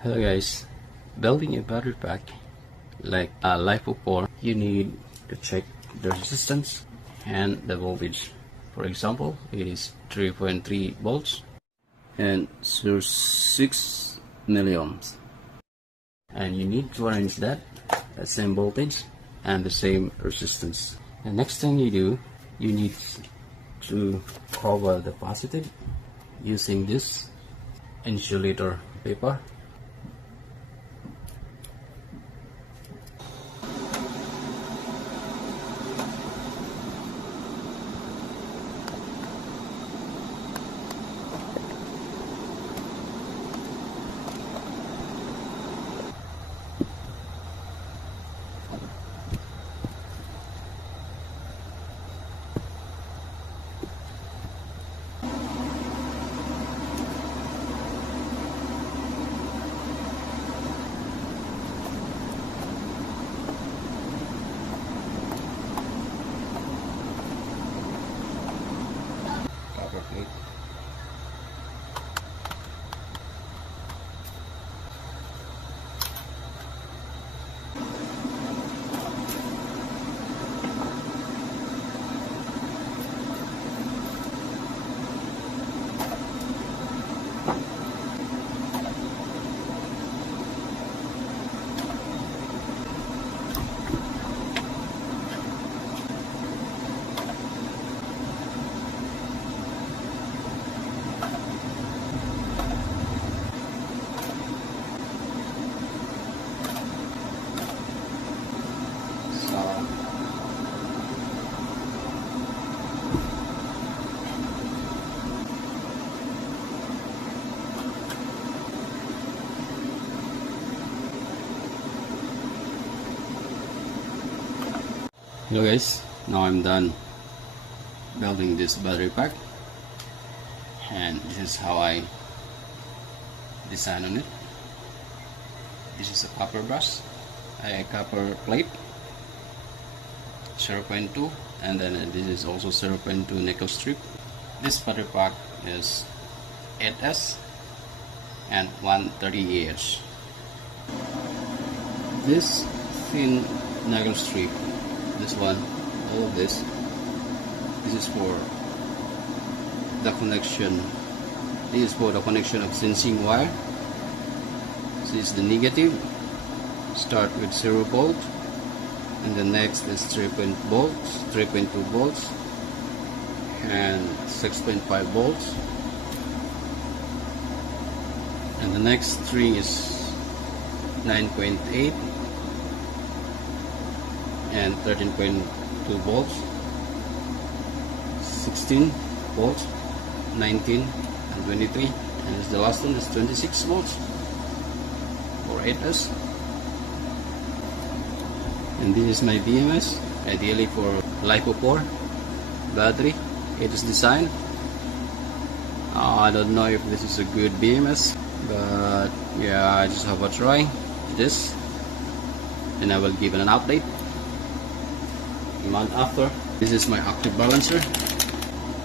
Hello guys, building a battery pack like a LiPo4, you need to check the resistance and the voltage. For example, it is 3.3 volts and 6 milliohms, and you need to arrange that at same voltage and the same resistance. The next thing you do, you need to cover the positive using this insulator paper. Copper plate. Hello guys, now I'm done building this battery pack, and this is how I design on it. This is a copper brush, a copper plate, 0.2, and then this is also 0.2 nickel strip. This battery pack is 8S and 130Ah. This thin nickel strip, this one, all of this is for the connection. This is for the connection of sensing wire. This is the negative. Start with 0 volt, and the next is 3.2 volts and 6.5 volts, and the next string is 9.8 and 13.2 volts, 16 volts, 19 and 23, and the last one is 26 volts for 8S. And this is my BMS, ideally for LiPo4 battery. It is designed. I don't know if this is a good BMS, but yeah, I just have a try this, and I will give it an update a month after. This is my active balancer,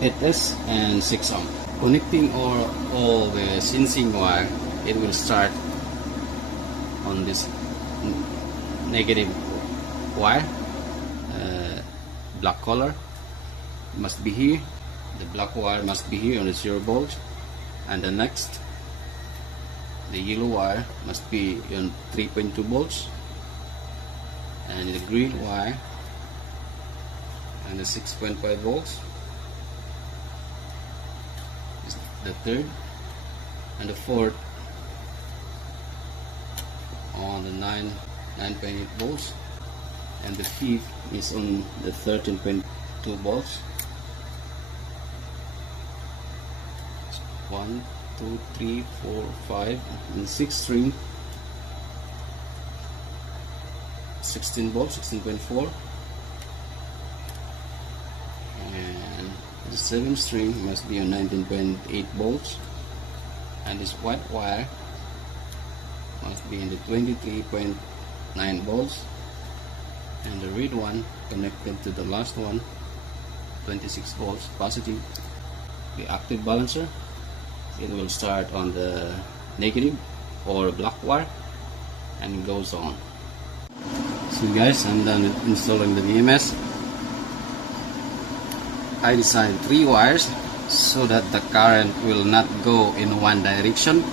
8S and 6 ohm. Connecting all the sensing wire, it will start on this negative wire, black color must be here, the black wire must be here on the 0 volt, and the next, the yellow wire must be on 3.2 volts, and the green wire and the 6.5 volts is the third, and the fourth on the 9.8 volts, and the fifth is on the 13.2 volts. 1, 2, 3, 4, 5, and 6 string, 16 volts, 16.4, and the 7th string must be on 19.8 volts, and this white wire must be in the 23.9 volts, and the red one connected to the last one, 26 volts positive. The active balancer, it will start on the negative or black wire, and it goes on. So guys, I'm done with installing the BMS. I designed 3 wires so that the current will not go in one direction.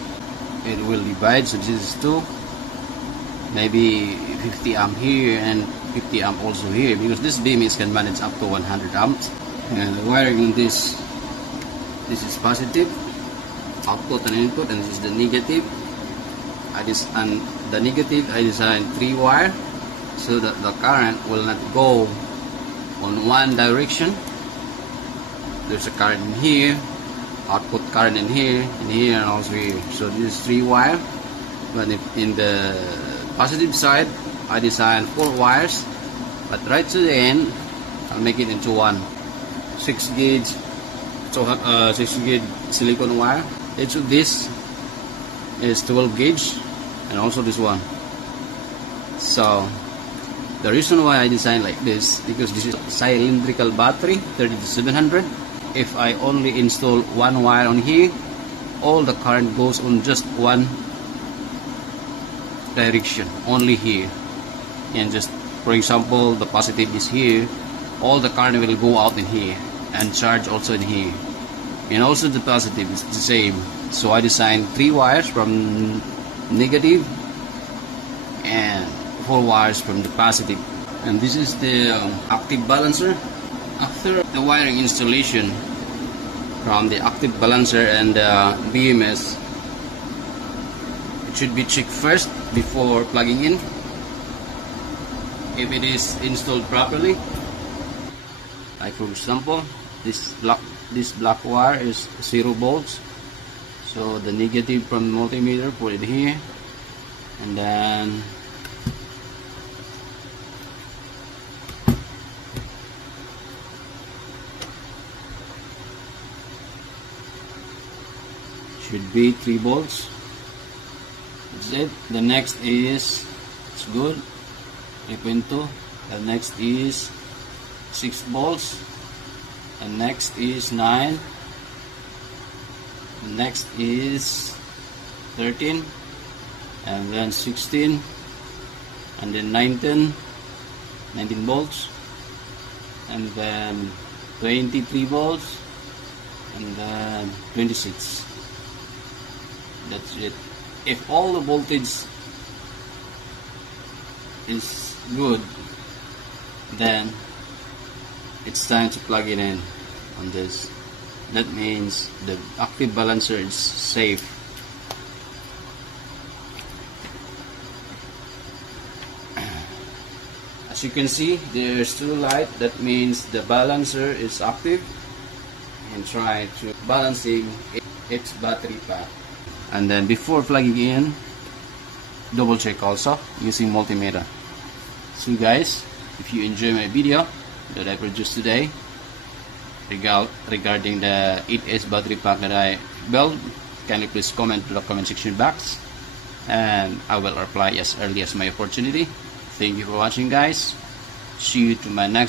It will divide, so this is 2, maybe 50 amp here and 50 amp also here, because this BMS can manage up to 100 amps. And the wiring on this is positive output and input, and this is the negative. And the negative, I designed 3 wire so that the current will not go on one direction. There's a current in here, output current in here, and also here. So this is 3 wire. But if in the positive side, I designed 4 wires, but right to the end, I'll make it into one 6 gauge. So 6 gauge silicone wire. Each of this is 12 gauge, and also this one. So the reason why I designed like this, because this is a cylindrical battery 30700. If I only install 1 wire on here, all the current goes on just one direction, only here. And just for example, the positive is here, all the current will go out in here, and charge also in here. And also the positive is the same. So I designed 3 wires from negative and 4 wires from the positive. And this is the active balancer. After the wiring installation from the active balancer and the BMS, it should be checked first before plugging in if it is installed properly. Like for example, this black wire is 0 volts, so the negative from the multimeter, put it here, and then should be 3 volts. That's it. The next is, it's good, 3.2. The next is 6 volts. And next is 9. Next is 13, and then 16, and then 19 volts, and then 23 volts, and then 26. That's it. If all the voltage is good, then it's time to plug it in on this. That means the active balancer is safe. As you can see, there's 2 light. That means the balancer is active and try to balancing its battery pack. And then before plugging in, double check also using multimeter. So guys, if you enjoy my video that I produced today regarding the 8S battery pack that I built, can you please comment to the comment section box, and I will reply as early as my opportunity. Thank you for watching guys. See you to my next